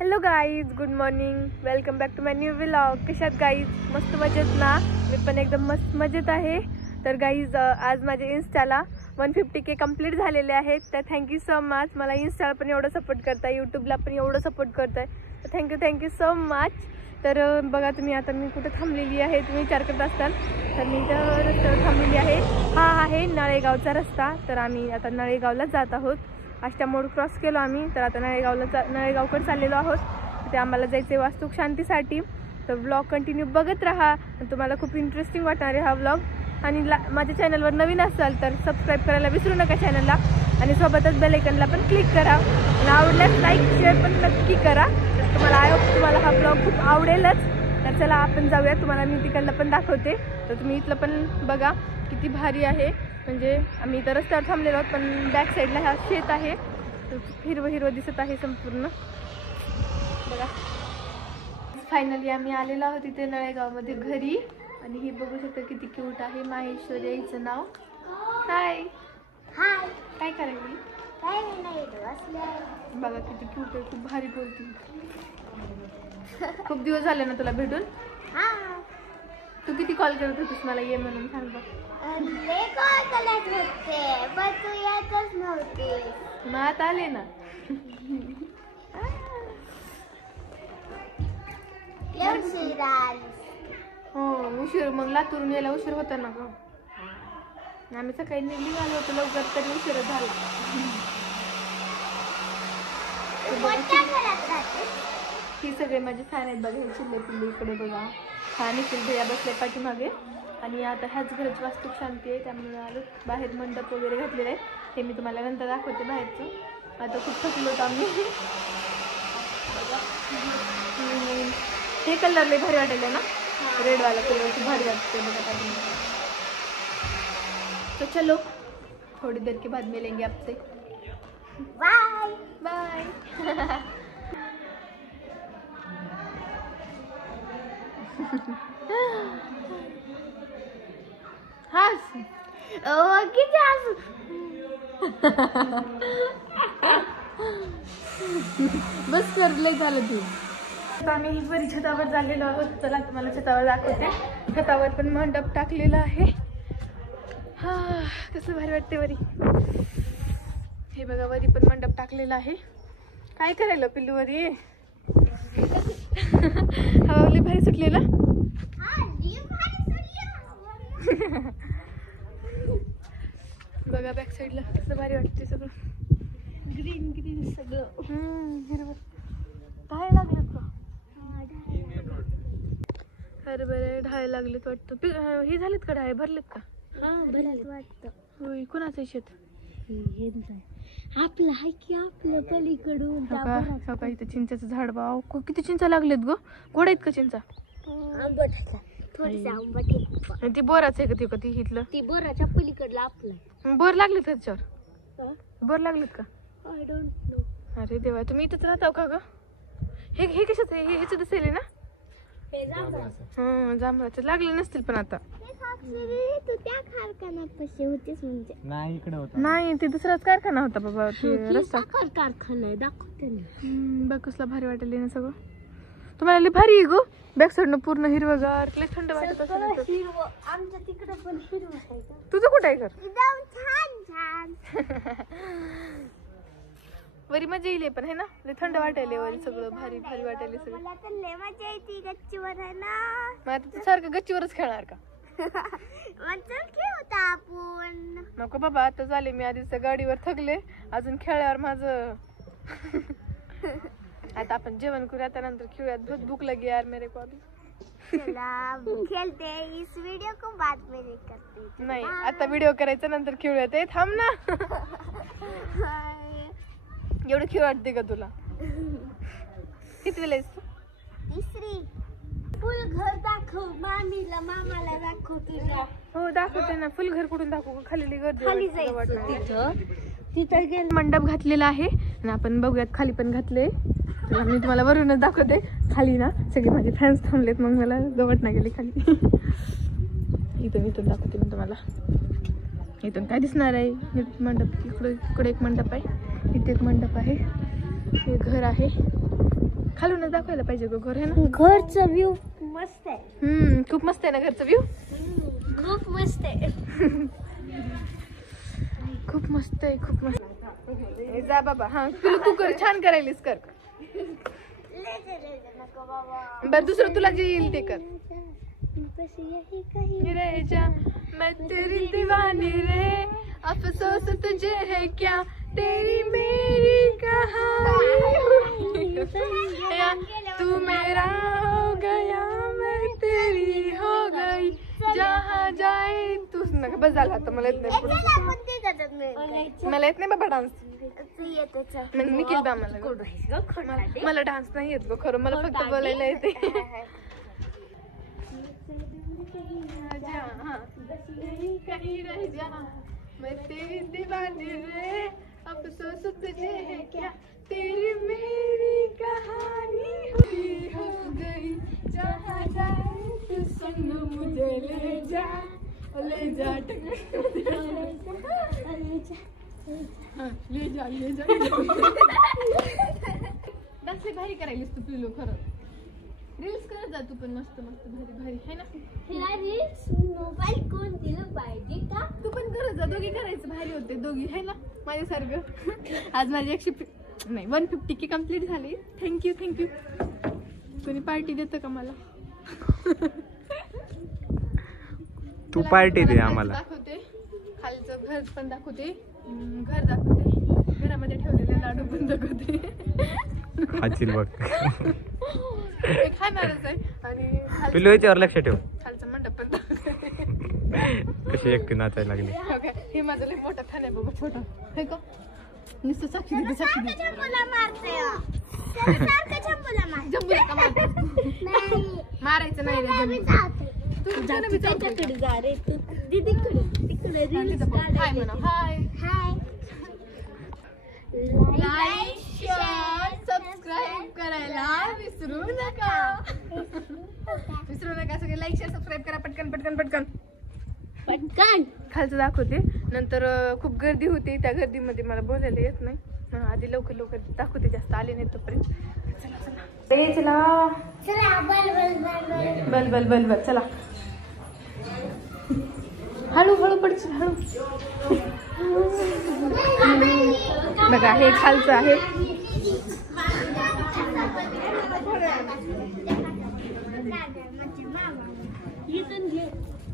Hello guys, good morning. Welcome back to my new vlog. कशात guys? मस्त मजेत ना? मी पण एकदम मस्त मजेत आहे. तर गाईज, आज माझे इन्स्टाला 150K कंप्लीट झालेले आहेत. तर थँक्यू सो मच. मला इन्स्टाला पण एवढं सपोर्ट करताय, यूट्यूबला पण एवढं सपोर्ट करताय. तर थँक्यू सो मच. तर बघा तुम्ही, आता मी कुठे थांबलेली आहे तुम्ही विचार करत असताल. तर मी तर रस्त्यावर थांबलेली आहे. हा आहे नळेगावचा रस्ता. तर आम्ही आता नळेगावला जात आहोत. आष्टा मोड क्रॉस केलो आम्ही. तर आता नळेगावकडे चाललेलो आहोत. तिथे आम्हाला जायचे वास्तुक शांतीसाठी. तर व्लॉग कंटिन्यू बघत राहा. तुम्हाला खूप इंटरेस्टिंग वाटणार आहे हा व्लॉग. आणि माझ्या चॅनलवर नवीन असाल तर सबस्क्राईब करायला विसरू नका चॅनलला. आणि सोबतच बेल आयकॉनला पण क्लिक करा. आणि आवडल्यास लाईक शेअर पण नक्की करा. तुम्हाला हा व्लॉग खूप आवडेलच. तर चला आपण जाऊया. तुम्हाला मी तिकडलं पण दाखवते. तर तुम्ही इथलं पण बघा किती भारी आहे. म्हणजे आम्ही इथं रस्त्यावर थांबलेलो आहोत, पण बॅक साईडला हा शेत आहे. हिरवं दिसत आहे संपूर्ण. बघा, फायनली आम्ही आलेलो आहोत इथे नळेगावमध्ये घरी. आणि ही बघू शकता किती क्यूट आहे. माहेश्वरी हिचं नाव. हाय हाय. काय करायली? काय नाही बसले. बघा किती क्यूट आहे. खूप भारी बोलते. खूप दिवस झाले ना तुला भेटून. हा. तू किती कॉल करत होतीस मला ये म्हणून? सांग बघ. लय कॉल करत होते पण तू येतच नव्हती. मग आता आले ना. उशीर आली. हो उशीर. मग लातूरून यायला उशीर होता ना ग. आम्ही सकाळी निघालो होतो लवकर, तरी उशीर झाला. कोणत्या घरात राहते? ही सगळे माझे फॅन आहेत बघा. हे चिल्ले पिल्ले इकडे बघा. हा निखिल भैया बसले पाठीमागे. आणि आता ह्याच घराची वास्तुक शांती आहे, त्यामुळे आलो. बाहेर मंडप वगैरे घातलेले आहे. हे मी तुम्हाला नंतर दाखवते बाहेरचं. आता खूप थकलो होतो आम्ही. हे कलर लय भारी वाटेल ना. रेडवाला कलर खूप भारी वाटते बघा पाठीमागे. तो चलो थोड़ी देर के बाद मिलेंगे आपसे. Bye bye. हास किती असू. बस कर, लय झालं तू. आता आम्ही वरी छतावर झालेलो आहोत. चला तुम्हाला छतावर दाखवते. छतावर पण मंडप टाकलेला आहे. हा कसं भारी वाटते वरी. हे बघा वरी पण मंडप टाकलेला आहे. काय करायला पिल्लू वरी? हवा लय भारी सुटलेलं. बघा बॅक साईडला कसं भारी वाटते. सगळं ग्रीन ग्रीन सगळं. हिरवं. ढाळे लागलेत का? अरे बरे ढाळे लागलेत वाटतं. हे झालेत का ढाळे? भरलेत का? भरत वाटतं. होय. कुणाचं शेत? आपलं आहे की आपलं पलीकडून. सकाळी इथं चिंचाचं झाड. बाव किती चिंचा लागलेत ग. गोड आहेत का चिंचा? आंबट. थोडीशी आंबट आहे. ती बोराच आहे का? ती इथलं ती बोराच्या पलीकडला आपलं. बोर लागलेत का त्याच्यावर? बोर लागलेत का? I don't know. अरे देवा, तुम्ही इथंच राहताव का ग? हे कशाचं आहे? ह्याचं दिसेल ना. हे जांभळाचं. हा जांभळाचं लागले नसतील पण आता. तू त्या कारखान्यापाशी होतीस म्हणजे? नाही, इकडे होता. नाही, ते दुसराच कारखाना होता बाबा. ते रस्ता कारखाना आहे, दाखवते ना. बघ कसला भारी वाटेल ना सगळं. तुम्हाला लय भारी आहे ग. बॅक साईडनं पूर्ण हिरवगार. लय थंड वाटत असेल. आमच्या तिकडे पण हिरवं आहे. तुझं कुठं आहे घर? एकदम छान छान. वरी मजा येईल पण है ना. लय थंड वाटायले वरी. सगळं भारी भारी वाटायले सगळं. मला तर लय मजा येते गच्चीवर आहे ना. मग आता तू सारखं गच्चीवरच खेळणार का? चल खेळता आपण. नको बाबा, आता झाले मी आधीच गाडीवर थकले. अजून खेळल्यावर माझं. आता आपण जेवण करूया, त्यानंतर खेळूयात. बहुत भूक लगी यार मेरे को अभी. चला खेलते. इस वीडियो को बाद में करते. नाही, आता व्हिडिओ करायचा नंतर खेळूयात. ते थांब ना. एवढं खेळ वाटते का तुला? किती वेळेस तू? तिसरी. फुल घर दाखव मामीला, मामाला दाखव तुझ्या. हो दाखवते ना. फुल घर कुठून दाखवू? खाली गर्दी खाली जायचं तिथं. तिथं गेलं. मंडप घातलेला आहे आणि आपण बघूयात खाली पण घातले. मी तुम्हाला वरूनच दाखवते. खाली ना सगळे माझे फॅन्स थांबलेत, मग मला गवट नाही गेली खाली. इथून दाखवते मी तुम्हाला. इथून काय दिसणार आहे? मंडप. इकडे एक मंडप आहे, इथे एक मंडप आहे, हे घर आहे. खालूनच दाखवायला पाहिजे ग घर, आहे ना? घरचा व्ह्यू मस्त आहे. खूप मस्त आहे ना घरचं व्ह्यू. खूप मस्त आहे. खूप मस्त आहे, खूप मस्त. जा बाबा. हा तू कर, छान करायलीस, कर. बर दुसरं तुला जे येईल ते कर. रे जा मैं तेरी दीवानी रे, अफसोस तुझे है क्या, तेरी मेरी कहानी. तू मेरा हो गया मैं तेरी हो गई, जहाँ जाए तू. नका बस झाला आता, मला येत नाही. मला येत नाही बाबा डान्स. मी केलं बा. मला डान्स नाही येत ग खरं, मला फक्त बोलायला येते. कहीं रह जा मैं तेरी दीवानी रे, अफसोस तुझे है क्या, तेरी मेरी कहानी हो गई, जहाँ जाए तू संग मुझे ले जा, ले जा. हाँ, ले जा ले जा. डान्स भारी करायलीस तू पिलो खरं. रील्स करत जा तू पण, मस्त मस्त भारी भारी है ना. हिला रील्स मोबाईल कोण दिलं पाहिजे का? तू पण करत जा, दोघी करायचं, भारी होते दोघी, है ना माझ्यासारखं. आज माझी 150K कंप्लीट झाली. Thank you thank you. कोणी पार्टी देतं का मला? तू पार्टी दे आम्हाला. दाखवते खालचं घर पण दाखवते, घर दाखवते, घरामध्ये ठेवलेले लाडू पण दाखवते. हाचील बघ. खाणारच आहे. आणि पिलू याच्यावर लक्ष ठेव. खालचं मंडप पण दाखवते. कशी एकटी नाचायला लागली. हे माझं लय मोठा थान आहे बघा, छोटा हे का नुसतं साक्षी देते, साक्षी देते. जंबूला का मारायचं नाही रे. त्याच्याकडे जा रे, तू दीदीकडे तिकडे रील्स हाय म्हणा. हाय हाय. लाईक शेअर सबस्क्राईब करायला विसरू नका. विसरू नका सगळे. लाईक शेअर सबस्क्राईब करा पटकन पटकन पटकन पटकन. खालचं दाखवते. नंतर खूप गर्दी होती, त्या गर्दीमध्ये मला बोलायला येत नाही. आधी लवकर लवकर दाखवते, जास्त आले नाही तोपर्यंत. चला चला चला बल बल बल बल बल बल बल. चला हळू हळू पडशील, हळू. बघा हे खालचं आहे.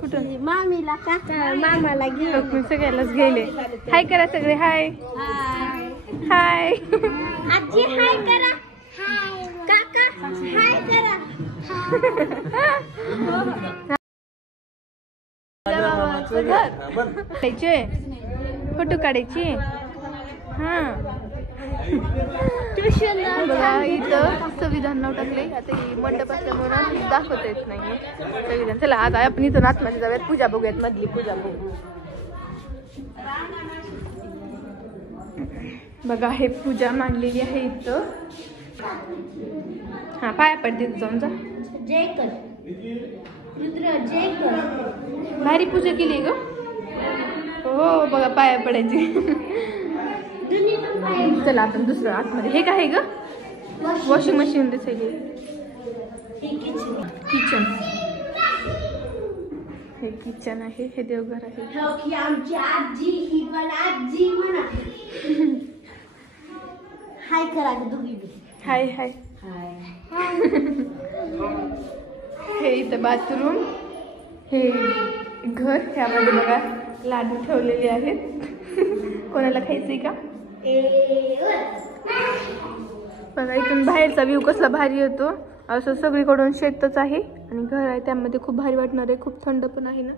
कुठं? मामीला काका मामाला घेऊन मी सगळ्यालाच गेले. हाय करा सगळे. हाय हाय. आजी हाय करा. हाय काका हाय करा. काढायचे फोटो काढायचे. हा बघा इथं संविधान नाव टाकले. आता ही मंडप असल्यामुळे दाखवता येत नाही संविधान. चला आता आपण इथून आतमध्ये जाऊयात, पूजा बघूयात, मधली पूजा बघू. बघा हे पूजा मांडलेली आहे इथं. हा पाया पडते जाऊन जा. जय कर रुद्र, जय कर. भारी पूजा केली ग. हो बघा पाया पडायची. चला आपण दुसरं आतमध्ये. हे काय ग? वॉशिंग मशीन दिसायली. किचन. हे किचन आहे, हे देवघर आहे. आमची आजी ही पण आजी म्हणा. हाय करा दोघी. हाय हाय. हे इथं बाथरूम. हे घर. ह्यामध्ये बघा लाडू ठेवलेले आहेत. कोणाला खायचंय का? बघा इथून बाहेरचा व्ह्यू कसला भारी येतो. असं सगळीकडून शेतच आहे आणि घर आहे, त्यामध्ये खूप भारी वाटणार आहे. खूप थंड पण आहे ना.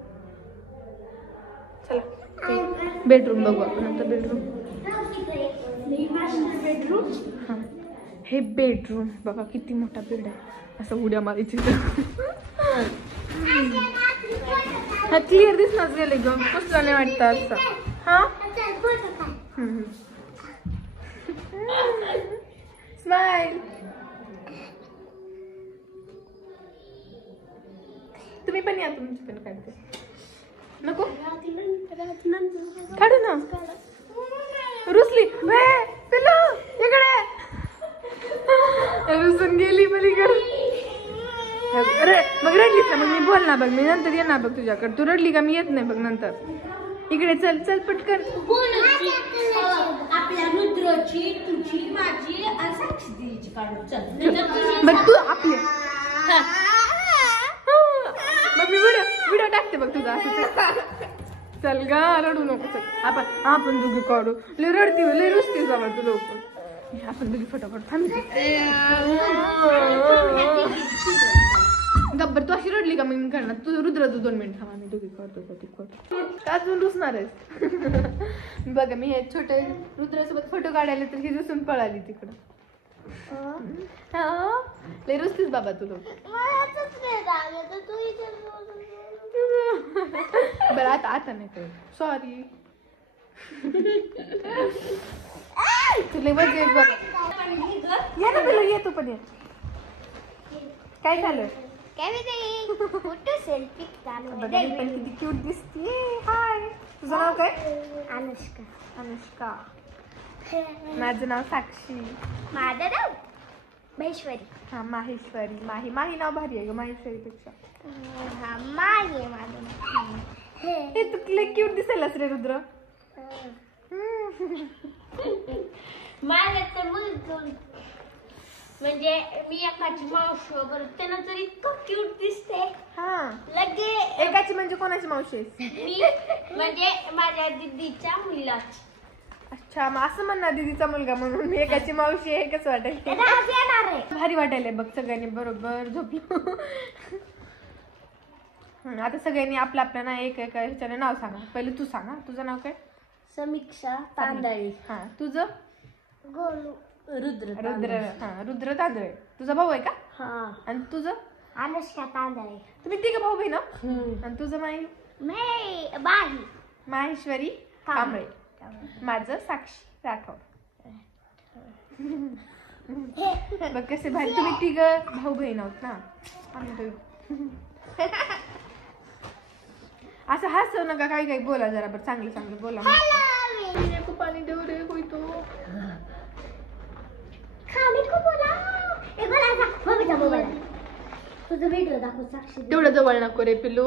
चला बेडरूम बघू आपण आता. बेडरूम. हां हे बेडरूम बघा किती मोठा बेड आहे. असं उड्या मारायची. हा क्लिअर दिसणार गेले ग, कसलं नाही वाटतं असं. हा स्माइल. तुम्ही पण या, तुमची पण काढते. नको काढू ना. रुसली पिल्लू इकडे. रुसून गेली पलीकडे. अरे मग रडलीस ना, मग मी बोल ना बघ, मी नंतर येणार बघ तुझ्याकडे. तू रडली का मी येत नाही बघ नंतर. इकडे चल चल पटकन. आपल्या रुद्राची, तुझी, माझी आणि साक्षी दिदीची काढू. चल बघ तू आपले. मग मी व्हिडिओ टाकते बघ तुझा असं. चल गा रडू नको. चल आपण दोघी काढू. लय रडती लय रुसतीस बाबा तू लोक. आपण दोघी फोटो काढू. थांब गब्बर, तू अशी रडली का मी करणार. तू रुद्र तू 2 मिनिट थांबा, मी दोघी काढतो. अजून रुसणार आहेस. बघा मी हे छोटे रुद्रासोबत फोटो काढायला तर ही रुसून पळाली तिकडं. लय रुसतीस बाबा तू लोक. बरं आता नाही कर. सॉरी. तुला बघ या ना तुला येतो पण ये. काय झालं? फोटो सेल्फी पण किती क्यूट दिसते. हाय, तुझं नाव काय? अनुष्का. अनुष्का. माझं नाव साक्षी. माझं नाव महेश्वरी. हा माहेश्वरी. माही नाव भारी आहे ग माहेश्वरी पेक्षा. हा माही माझं नाव. हे तू लय क्यूट दिसायलास रे रुद्र. माझ्या तर मुलगा म्हणजे मी एकाची मावशी वगैरे त्यांना तर इतकं क्यूट दिसते. हा लगे एकाची म्हणजे कोणाची मावशी आहेस? मी म्हणजे माझ्या दीदीच्या मुलाची. अच्छा, मग असं म्हणणार दीदीचा मुलगा म्हणून मी एकाची मावशी आहे. कसं वाटेल? येणार आहे. भारी वाटायलंय बघ. सगळ्यांनी बरोबर झोपलो. आता सगळ्यांनी आपलं आपलं ना एक एक ह्याच्याने नाव सांगा. पहिले तू सांगा. तुझं नाव काय? समीक्षा तांदळी. हा तुझं? गोलू. रुद्र. हा रुद्र तांदळे. तुझा भाऊ आहे का? हा. आणि तुझं? अनुष्का तांदळे. तुम्ही तिघ भाऊ बहीण? आणि तुझं बाही माहेश्वरी कांबळे. माझं साक्षी राठोड. बघ कसे भारी. तुम्ही तिघ भाऊ बहीण आहोत ना. आम्ही असं हसव नका. काही बोला जरा बरं. चांगलं बोला. पाणी देऊ रे होई तो. तुझा व्हिडिओ दाखव साक्षी. तेवढं जवळ नको रे पिलू.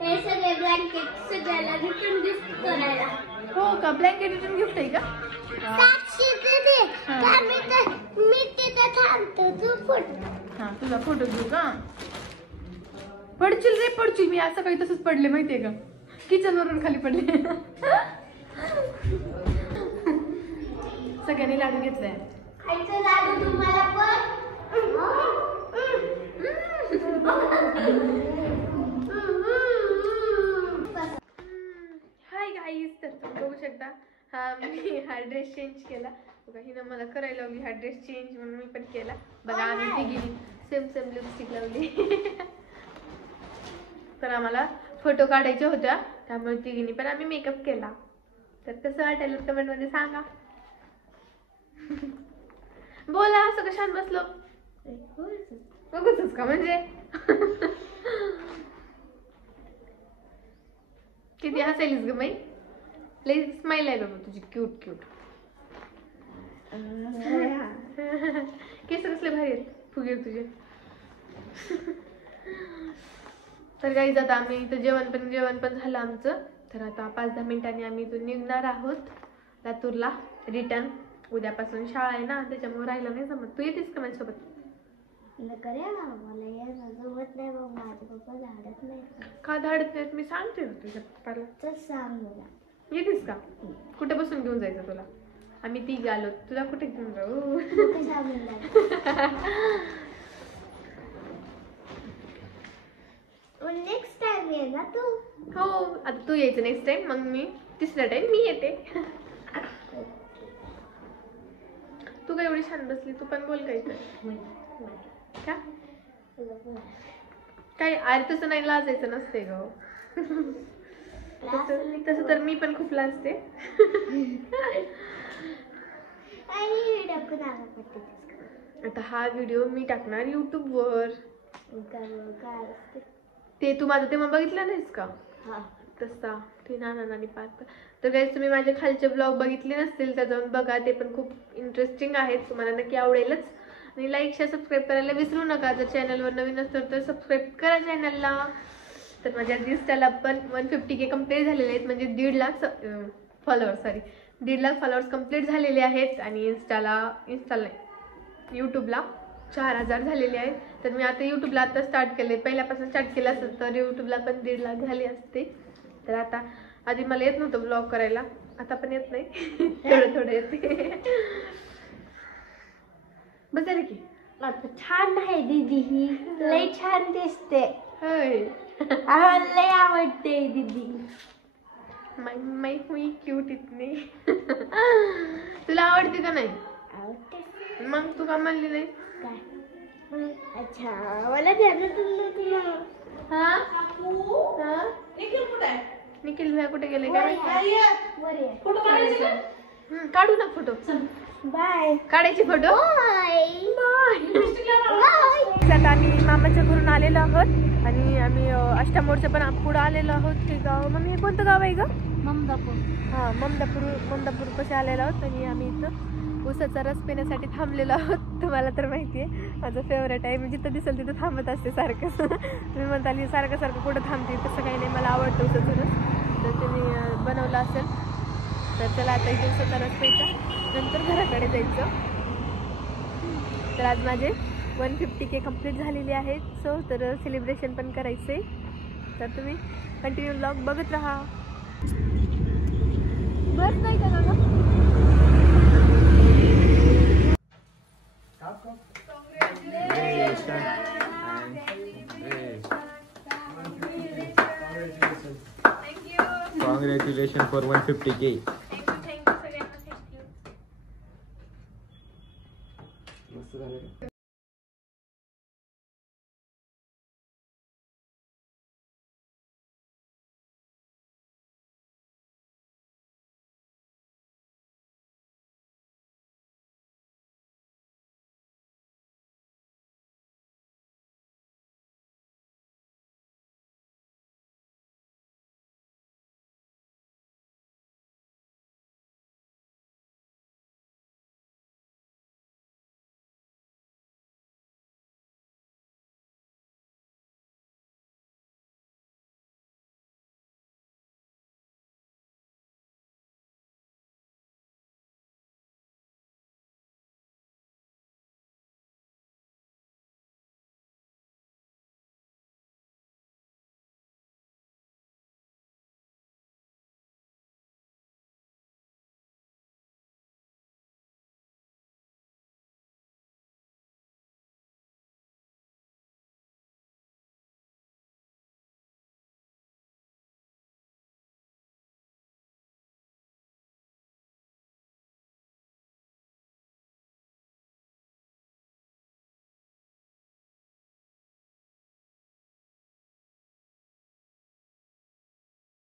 हे सगळे ब्लँकेट सगळ्याला रिटर्न गिफ्ट करायला. हो का? ब्लँकेट रिटर्न गिफ्ट आहे का? साक्षी दे. मी तिथे थांबतो. तू फोटो. हा तुझा फोटो घेऊ का? पडशील रे पडशील. मी आज सकाळी तसंच पडले माहितीये का? किचन वरून खाली पडले. सगळ्यांनी लाडू घेतलाय. खायचं लाडू तुम्हाला पण. हाय गाईज, तर तुम्ही बघू शकता मी हा ड्रेस चेंज केला. बघा हिनं मला करायला लावली हा ड्रेस चेंज म्हणून मी पण केला. बघा आम्ही तिघींनी सेम लिपस्टिक लावली. तर आम्हाला फोटो काढायच्या होत्या त्यामुळे तिघींनी पण आम्ही मेकअप केला. तर कसं वाटायला कमेंट मध्ये सांगा. बोला. सगळं छान बसलो. बघूच का म्हणजे. किती हसायलीस ग बाई. लई स्माइल आहे बाबा तुझी. क्यूट. केस कसले भारी आहेत फुगीर तुझे. तर गाईज आता आम्ही इथं जेवण पण झालं आमचं. तर आता 5-10 मिनिटांनी आम्ही इथून निघणार आहोत लातूरला रिटर्न. उद्यापासून शाळा आहे ना त्याच्यामुळे राहिला नाही जमत. तू येतेस का माझ्यासोबत? का धाडत नाहीत? मी सांगते तुझ्या पप्पाला. येतेस का? कुठे बसून घेऊन जायचं तुला? आम्ही तिघ आलो. तुला कुठे घेऊन जाऊ? नेक्स्ट टाइम ये ना तू. हो आता तू यायचं नेक्स्ट टाइम. मग मी तिसऱ्या टाइम मी येते. तू काय एवढी छान बसली. तू पण बोल काय का? काय अरे तसं नाही लाजायचं नसते ग. तसं तर मी पण खूप लाजते. आता हा व्हिडिओ मी टाकणार YouTube वर. ते तू माझं तेव्हा बघितलं नाहीस का? तसा ते नाना नानी पार्क. तर गाईज तुम्ही माझे खालचे ब्लॉग बघितले नसतील तर जाऊन बघा, ते पण खूप इंटरेस्टिंग आहेत, तुम्हाला नक्की आवडेलच. आणि लाईक शेअर सबस्क्राईब करायला विसरू नका. जर चॅनलवर नवीन असेल तर सबस्क्राईब करा चॅनलला. तर माझ्या इन्स्टाला पण 150K कंप्लीट झालेले आहेत, म्हणजे 1.5 lakh followers 1.5 lakh followers complete झालेले आहेत. आणि इंस्टाला यूट्यूबला 4000 झालेले आहेत. तर मी आता यूट्यूबला आता स्टार्ट केले, पहिल्यापासून स्टार्ट केलं असेल तर यूट्यूबला पण 1.5 लाख झाले असते. तर आता आधी मला येत नव्हतं ब्लॉग करायला, आता पण येत नाही थोडं येते. बस झालं की आता छान आहे दीदी, ही लय छान दिसते. होय. आम्हाला लय आवडते दीदी. मी क्यूट इतनी. तुला आवडते का नाही? आवडते. मग तू का म्हणली नाही? काय? अच्छा, मला ध्यानातच नव्हतं ना. हा? हा? निखिल भैया कुठे गेले काय? बरे. काढू ना फोटो. बाय. काढायची फोटो. बाय. आता आम्ही मामाच्या घरून आलेलो आहोत आणि आम्ही अष्टामोडच्या पण पुढे आलेलो आहोत. ते गाव, मम्मी हे कोणतं गाव आहे ग? ममदापूर. हा, ममदापूर कसे आलेलो आहोत. आणि आम्ही इथं ऊसाचा रस पिण्यासाठी थांबलेलो आहोत. तुम्हाला तर माहिती आहे माझं फेवरेट आहे, मी जिथं दिसेल तिथं थांबत असते सारखं. तुम्ही म्हणताली सारखं कुठं थांबते, तसं काही नाही, मला आवडतं ऊसाचा रस. तर तुम्ही बनवलं असेल तर चला आता इथे ऊसाचा रस प्यायचा, नंतर घराकडे जायचं. तर आज माझे 150K कंप्लीट झालेली आहेत. सो तर सेलिब्रेशन पण करायचं आहे. तर तुम्ही कंटिन्यू ब्लॉग बघत राहा. बरं नाही का काका? Congratulations for 150K. थँक्यू सगळ्यांना, थँक्यू.